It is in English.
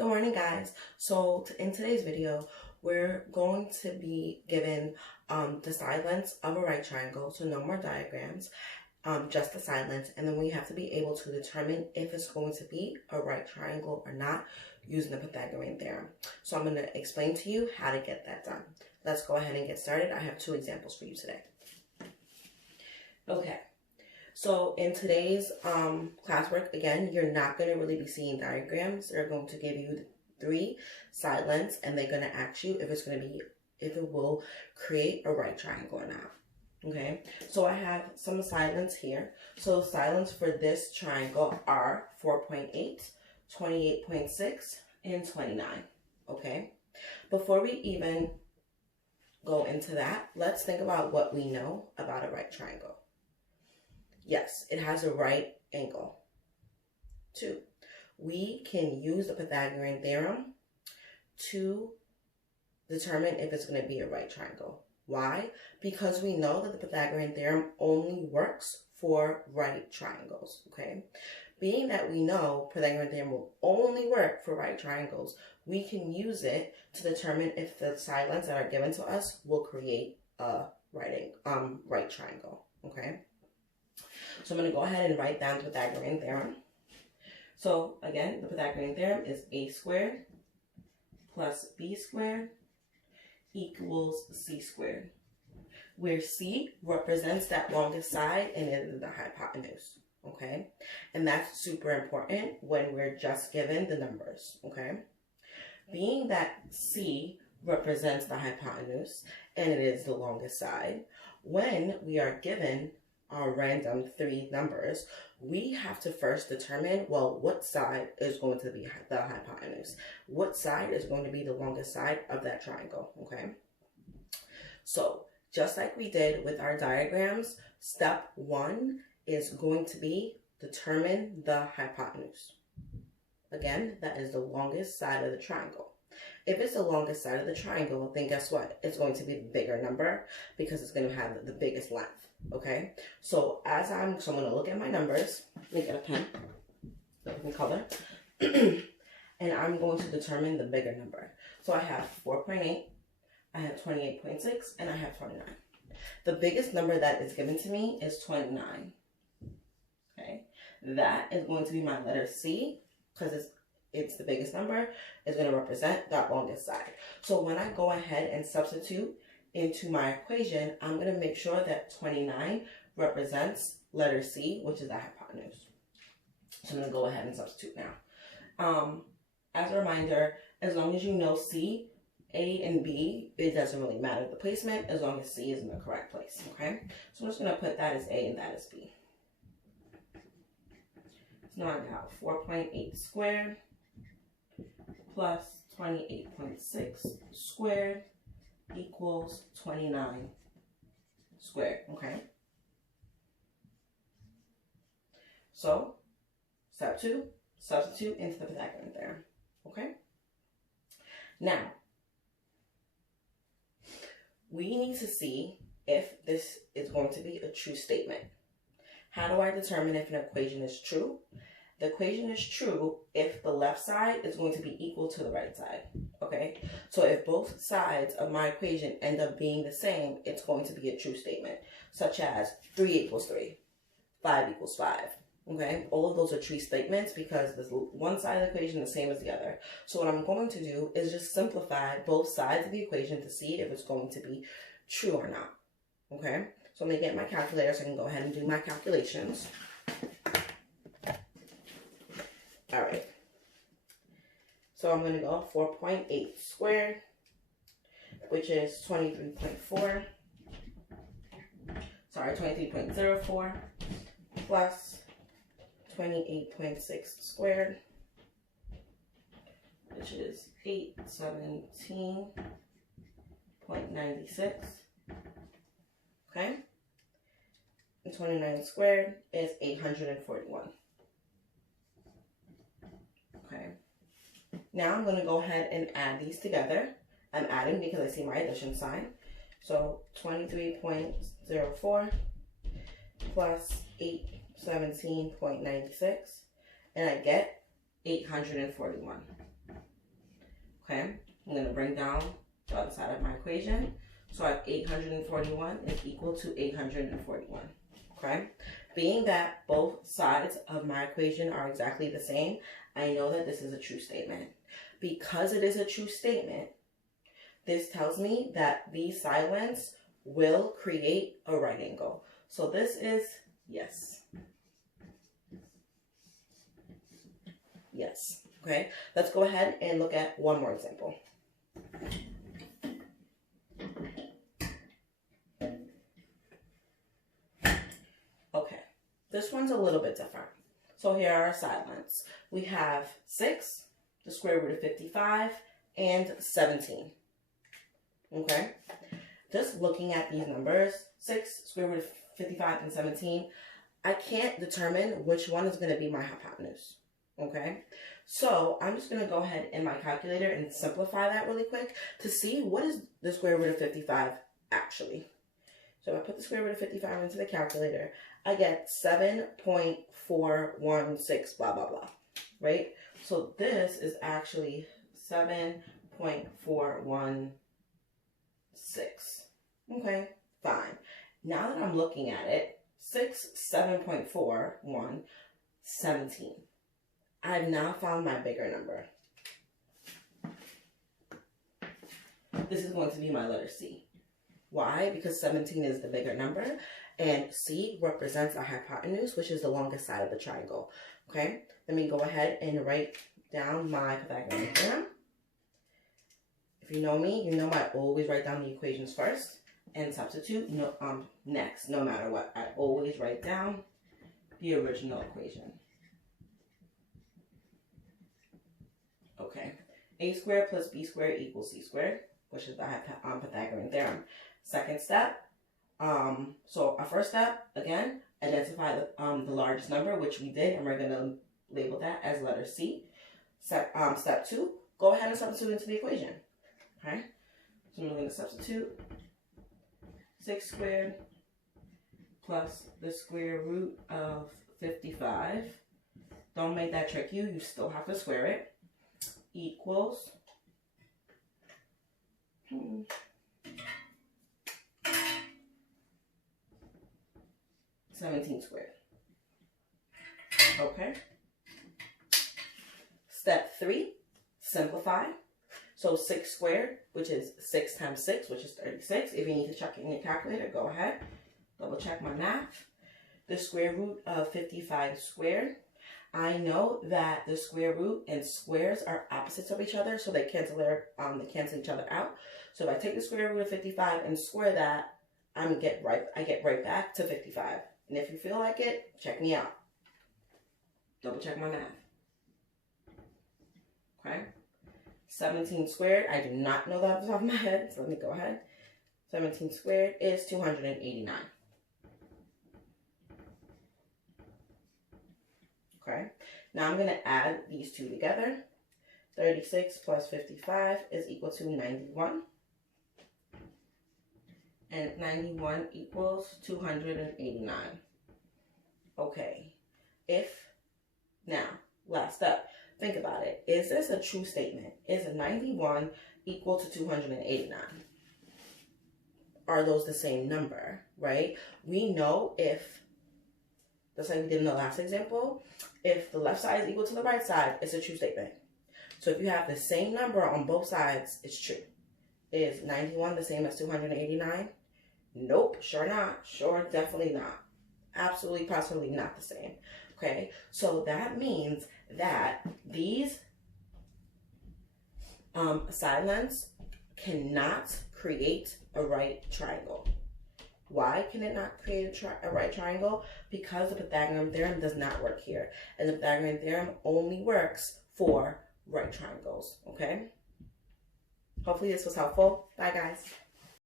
Good morning, guys. So in today's video, we're going to be given the side lengths of a right triangle, so no more diagrams, just the side lengths, and then we have to be able to determine if it's going to be a right triangle or not using the Pythagorean theorem. So I'm going to explain to you how to get that done. Let's go ahead and get started. I have two examples for you today. Okay. So in today's classwork, again, you're not going to really be seeing diagrams. They're going to give you three side lengths, and they're going to ask you if it will create a right triangle or not. Okay, so I have some side lengths here. So side lengths for this triangle are 4.8, 28.6, and 29. Okay, before we even go into that, let's think about what we know about a right triangle. Yes, it has a right angle. 2, we can use the Pythagorean theorem to determine if it's going to be a right triangle. Why? Because we know that the Pythagorean theorem only works for right triangles, okay? Being that we know Pythagorean theorem will only work for right triangles, we can use it to determine if the side lengths that are given to us will create a right triangle, okay? So I'm going to go ahead and write down the Pythagorean theorem. So again, the Pythagorean theorem is a squared plus b squared equals c squared, where c represents that longest side and it is the hypotenuse, okay? And that's super important when we're just given the numbers, okay? Being that c represents the hypotenuse and it is the longest side, when we are given our random three numbers, we have to first determine, well, what side is going to be the hypotenuse? What side is going to be the longest side of that triangle, okay? So, just like we did with our diagrams, step 1 is going to be determine the hypotenuse. Again, that is the longest side of the triangle. If it's the longest side of the triangle, then guess what? It's going to be the bigger number because it's going to have the biggest length. Okay, so I'm going to look at my numbers. Let me get a pen, different color, and I'm going to determine the bigger number. So I have 4.8, I have 28.6, and I have 29. The biggest number that is given to me is 29. Okay, that is going to be my letter C because it's the biggest number. It's going to represent that longest side. So when I go ahead and substitute into my equation, I'm going to make sure that 29 represents letter C, which is the hypotenuse. So I'm going to go ahead and substitute now. As a reminder, as long as you know C, A, and B, it doesn't really matter the placement as long as C is in the correct place, okay? So I'm just going to put that as A and that as B. So now I got 4.8 squared plus 28.6 squared equals 29 squared, okay? So, step 2, substitute into the Pythagorean theorem, okay? Now, we need to see if this is going to be a true statement. How do I determine if an equation is true? The equation is true if the left side is going to be equal to the right side, okay? So if both sides of my equation end up being the same, it's going to be a true statement, such as 3 equals 3, 5 equals 5, okay? All of those are true statements because there's one side of the equation the same as the other. So what I'm going to do is just simplify both sides of the equation to see if it's going to be true or not, okay? So I'm going to get my calculator so I can go ahead and do my calculations. All right, so I'm going to go 4.8 squared, which is 23.4, sorry, 23.04, plus 28.6 squared, which is 817.96, okay, and 29 squared is 841. Okay, now I'm going to go ahead and add these together. I'm adding because I see my addition sign. So 23.04 plus 817.96, and I get 841. okay? I'm going to bring down the other side of my equation. So I have 841 is equal to 841, okay? Being that both sides of my equation are exactly the same, I know that this is a true statement. Because it is a true statement, this tells me that these side lengths will create a right angle. So this is yes. Yes. Okay, let's go ahead and look at one more example. Okay, this one's a little bit different. So here are our side lengths. We have 6, the square root of 55, and 17. Okay, just looking at these numbers, 6, square root of 55, and 17, I can't determine which one is going to be my hypotenuse. Okay, so I'm just going to go ahead in my calculator and simplify that really quick to see what is the square root of 55 actually. So if I put the square root of 55 into the calculator, I get 7.416 blah, blah, blah, right? So this is actually 7.416. Okay, fine. Now that I'm looking at it, 7.41, 17. I've now found my bigger number. This is going to be my letter C. Why? Because 17 is the bigger number, and C represents the hypotenuse, which is the longest side of the triangle. Okay, let me go ahead and write down my Pythagorean Theorem. If you know me, you know I always write down the equations first and substitute next, no matter what. I always write down the original equation. Okay, a squared plus b squared equals c squared, which is the Pythagorean Theorem. Second step, so our first step, again, identify the largest number, which we did, and we're going to label that as letter C. Step 2, go ahead and substitute into the equation. Okay, so we're going to substitute 6 squared plus the square root of 55. Don't make that trick you still have to square it. Equals 17 squared. Okay. Step 3, simplify. So 6 squared, which is 6 times 6, which is 36. If you need to check it in your calculator, go ahead. Double check my math. The square root of 55 squared. I know that the square root and squares are opposites of each other, so they cancel each other out. So if I take the square root of 55 and square that, I get right back to 55. And if you feel like it, check me out. Double check my math. Okay. 17 squared, I do not know that off the top of my head, so let me go ahead. 17 squared is 289. Okay, now I'm going to add these two together. 36 plus 55 is equal to 91. And 91 equals 289. Okay, now, last step. Think about it. Is this a true statement? Is a 91 equal to 289? Are those the same number, right? We know if, just like we did in the last example, if the left side is equal to the right side, it's a true statement. So if you have the same number on both sides, it's true. Is 91 the same as 289? Nope, sure not. Sure, definitely not. Absolutely, positively not the same. Okay, so that means that these side lengths cannot create a right triangle. Why can it not create a right triangle? Because the Pythagorean theorem does not work here. And the Pythagorean theorem only works for right triangles, okay? Hopefully this was helpful. Bye, guys.